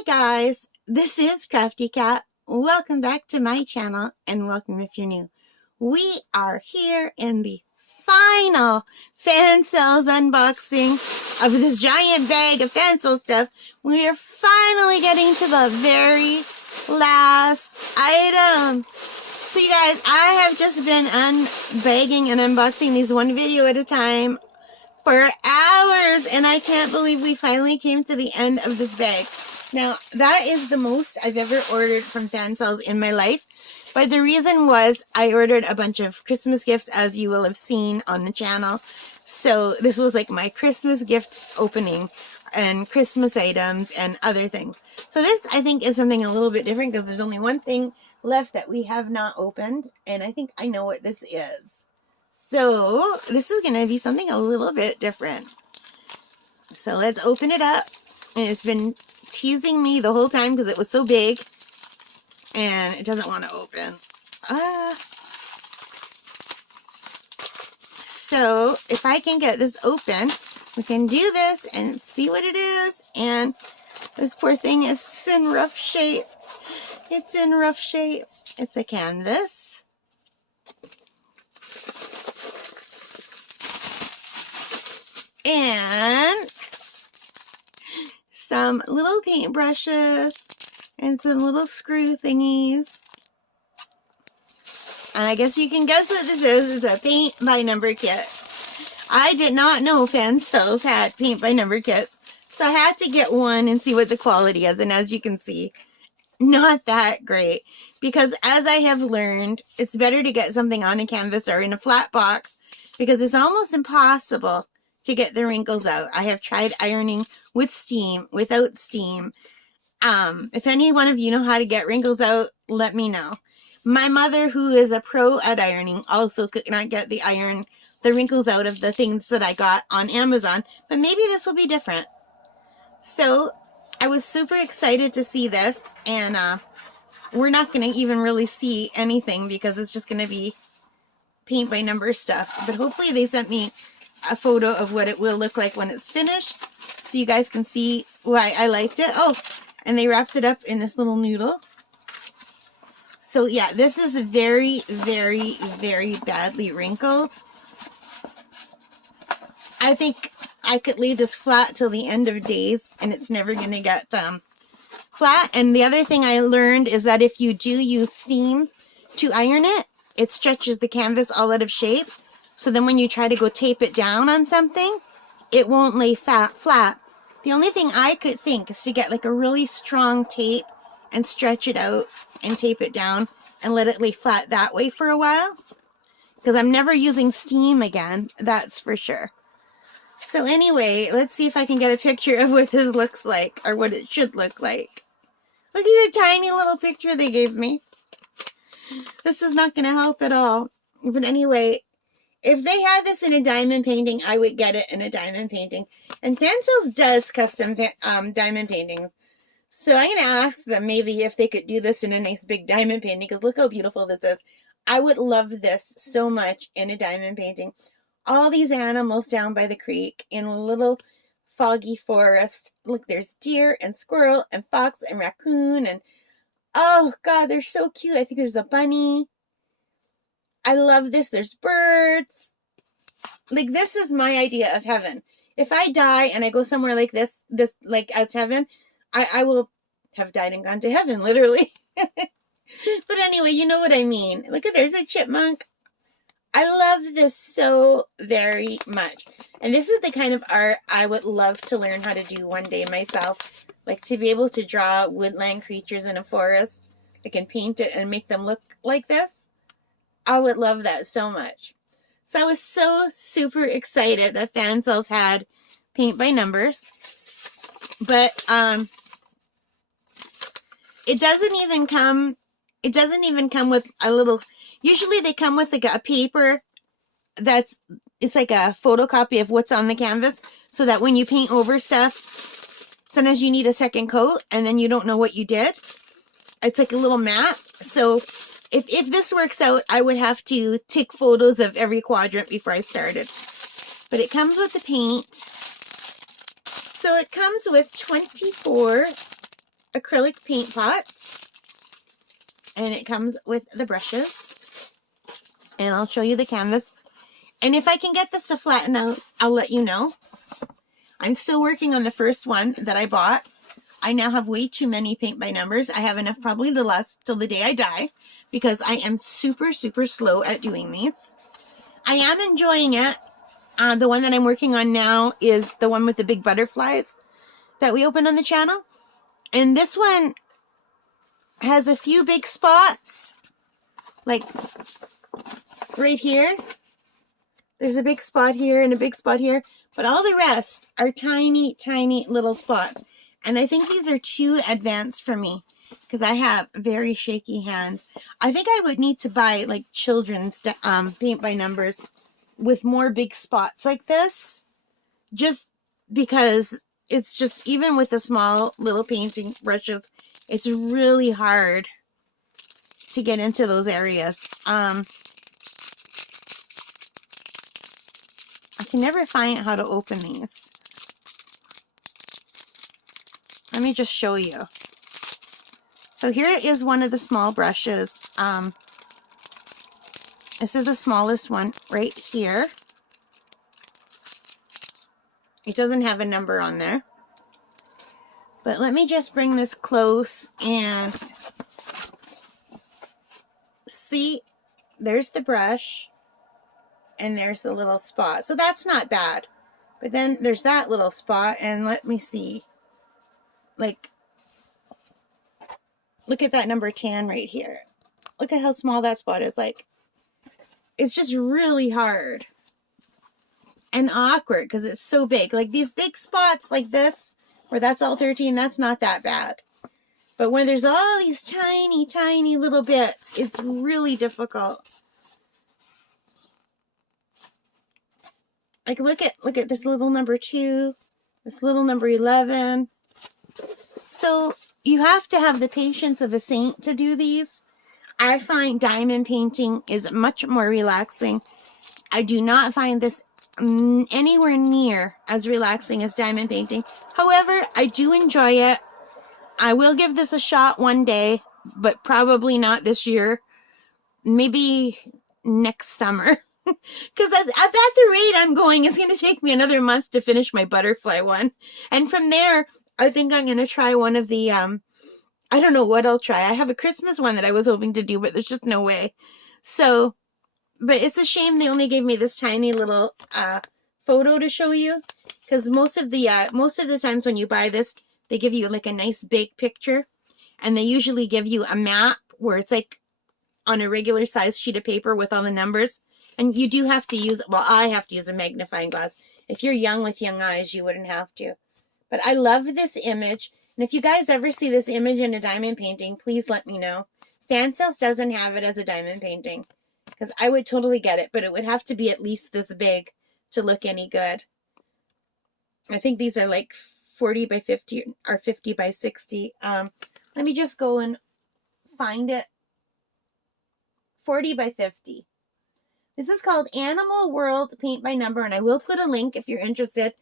Hi guys, this is Crafty Cat. Welcome back to my channel and welcome if you're new. We are here in the final Fansells unboxing of this giant bag of Fansells stuff. We are finally getting to the very last item. So you guys, I have just been unbagging and unboxing these one video at a time for hours, and I can't believe we finally came to the end of this bag. Now, that is the most I've ever ordered from Fansells in my life, but the reason was I ordered a bunch of Christmas gifts, as you will have seen on the channel. So this was like my Christmas gift opening and Christmas items and other things. So this, I think, is something a little bit different because there's only one thing left that we have not opened, and I think I know what this is. So this is going to be something a little bit different. So let's open it up. And it's been teasing me the whole time because it was so big. And it doesn't want to open. So if I can get this open, we can do this and see what it is. And this poor thing is in rough shape. It's in rough shape. It's a canvas. And some little paintbrushes and some little screw thingies. And I guess you can guess what this is. It's a paint by number kit. I did not know Fansells had paint by number kits, so I had to get one and see what the quality is. And as you can see, not that great, because as I have learned, it's better to get something on a canvas or in a flat box because it's almost impossible to get the wrinkles out. I have tried ironing with steam, without steam. If any one of you know how to get wrinkles out, let me know. My mother, who is a pro at ironing, also could not get the wrinkles out of the things that I got on Amazon, but maybe this will be different. So I was super excited to see this, and we're not going to even really see anything because it's just going to be paint by number stuff. But hopefully they sent me a photo of what it will look like when it's finished, so you guys can see why I liked it. Oh, and they wrapped it up in this little noodle. So yeah, this is very, very, very badly wrinkled. I think I could leave this flat till the end of days, and it's never going to get flat. And the other thing I learned is that if you do use steam to iron it, it stretches the canvas all out of shape. So then when you try to go tape it down on something, it won't lay flat. The only thing I could think is to get like a really strong tape and stretch it out and tape it down and let it lay flat that way for a while. Because I'm never using steam again, that's for sure. So anyway, let's see if I can get a picture of what this looks like, or what it should look like. Look at the tiny little picture they gave me. This is not going to help at all. But anyway, if they had this in a diamond painting, I would get it in a diamond painting. And Fansells does custom diamond paintings. So I'm going to ask them maybe if they could do this in a nice big diamond painting, because look how beautiful this is. I would love this so much in a diamond painting. All these animals down by the creek in a little foggy forest. Look, there's deer and squirrel and fox and raccoon. And oh God, they're so cute. I think there's a bunny. I love this. There's birds. Like, this is my idea of heaven. If I die and I go somewhere like this like as heaven, I will have died and gone to heaven, literally. But anyway, you know what I mean. Look at, there's a chipmunk. I love this so very much. And this is the kind of art I would love to learn how to do one day myself. Like, to be able to draw woodland creatures in a forest. I can paint it and make them look like this. I would love that so much. So I was so super excited that Fansells had paint by numbers. But it doesn't even come with a little, usually they come with like a paper it's like a photocopy of what's on the canvas, so that when you paint over stuff, sometimes you need a second coat and then you don't know what you did. It's like a little mat. So if this works out, I would have to take photos of every quadrant before I started. But it comes with the paint. So it comes with 24 acrylic paint pots. And it comes with the brushes. And I'll show you the canvas. And if I can get this to flatten out, I'll let you know. I'm still working on the first one that I bought. I now have way too many paint by numbers. I have enough probably to last till the day I die because I am super, super slow at doing these. I am enjoying it. The one that I'm working on now is the one with the big butterflies that we opened on the channel. And this one has a few big spots, like right here. There's a big spot here and a big spot here, but all the rest are tiny, tiny little spots. And I think these are too advanced for me because I have very shaky hands. I think I would need to buy like children's paint by numbers with more big spots like this, just because it's just, even with the small little painting brushes, it's really hard to get into those areas. I can never find how to open these. Let me just show you. So here is one of the small brushes. This is the smallest one right here. It doesn't have a number on there. But let me just bring this close and see. There's the brush. And there's the little spot. So that's not bad. But then there's that little spot. And let me see. Like, look at that number 10 right here. Look at how small that spot is. Like, it's just really hard and awkward because it's so big. Like these big spots like this, where that's all 13, that's not that bad. But when there's all these tiny, tiny little bits, it's really difficult. Like look at this little number 2, this little number 11. So you have to have the patience of a saint to do these. I find diamond painting is much more relaxing. I do not find this anywhere near as relaxing as diamond painting. However, I do enjoy it. I will give this a shot one day, but probably not this year. Maybe next summer. Because at the rate I'm going, it's going to take me another month to finish my butterfly one. And from there, I think I'm going to try one of the, I don't know what I'll try. I have a Christmas one that I was hoping to do, but there's just no way. So, but it's a shame they only gave me this tiny little photo to show you. Because most of the times when you buy this, they give you like a nice big picture. And they usually give you a map where it's like on a regular size sheet of paper with all the numbers. And you do have to use, well, I have to use a magnifying glass. If you're young with young eyes, you wouldn't have to. But I love this image. And if you guys ever see this image in a diamond painting, please let me know. Fansells doesn't have it as a diamond painting. Because I would totally get it. But it would have to be at least this big to look any good. I think these are like 40 by 50 or 50 by 60. Let me just go and find it. 40 by 50. This is called Animal World Paint by Number, and I will put a link if you're interested.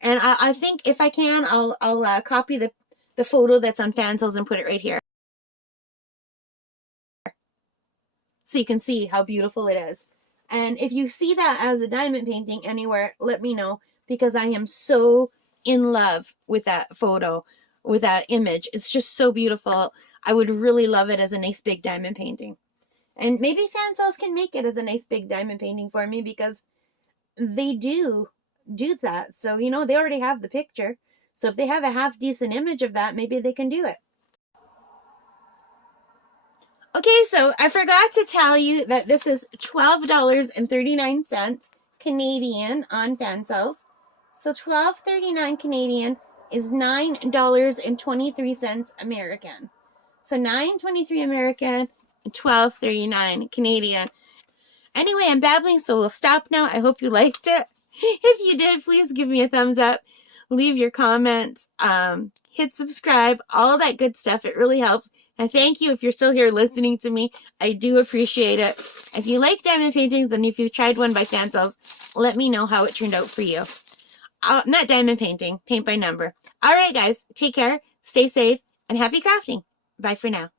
And I think if I can, I'll copy the photo that's on Fansells and put it right here, so you can see how beautiful it is. And if you see that as a diamond painting anywhere, let me know, because I am so in love with that photo, with that image. It's just so beautiful. I would really love it as a nice big diamond painting. And maybe Fansells can make it as a nice big diamond painting for me, because they do that. So, you know, they already have the picture. So if they have a half decent image of that, maybe they can do it. Okay, so I forgot to tell you that this is $12.39 Canadian on Fansells. So $12.39 Canadian is $9.23 American. So $9.23 American, $12.39 Canadian. Anyway, I'm babbling, so we'll stop now. I hope you liked it. If you did, please give me a thumbs up. Leave your comments. Hit subscribe. All that good stuff. It really helps. And thank you if you're still here listening to me. I do appreciate it. If you like diamond paintings and if you've tried one by Fansells, let me know how it turned out for you. Not diamond painting, paint by number. All right, guys. Take care. Stay safe. and happy crafting. Bye for now.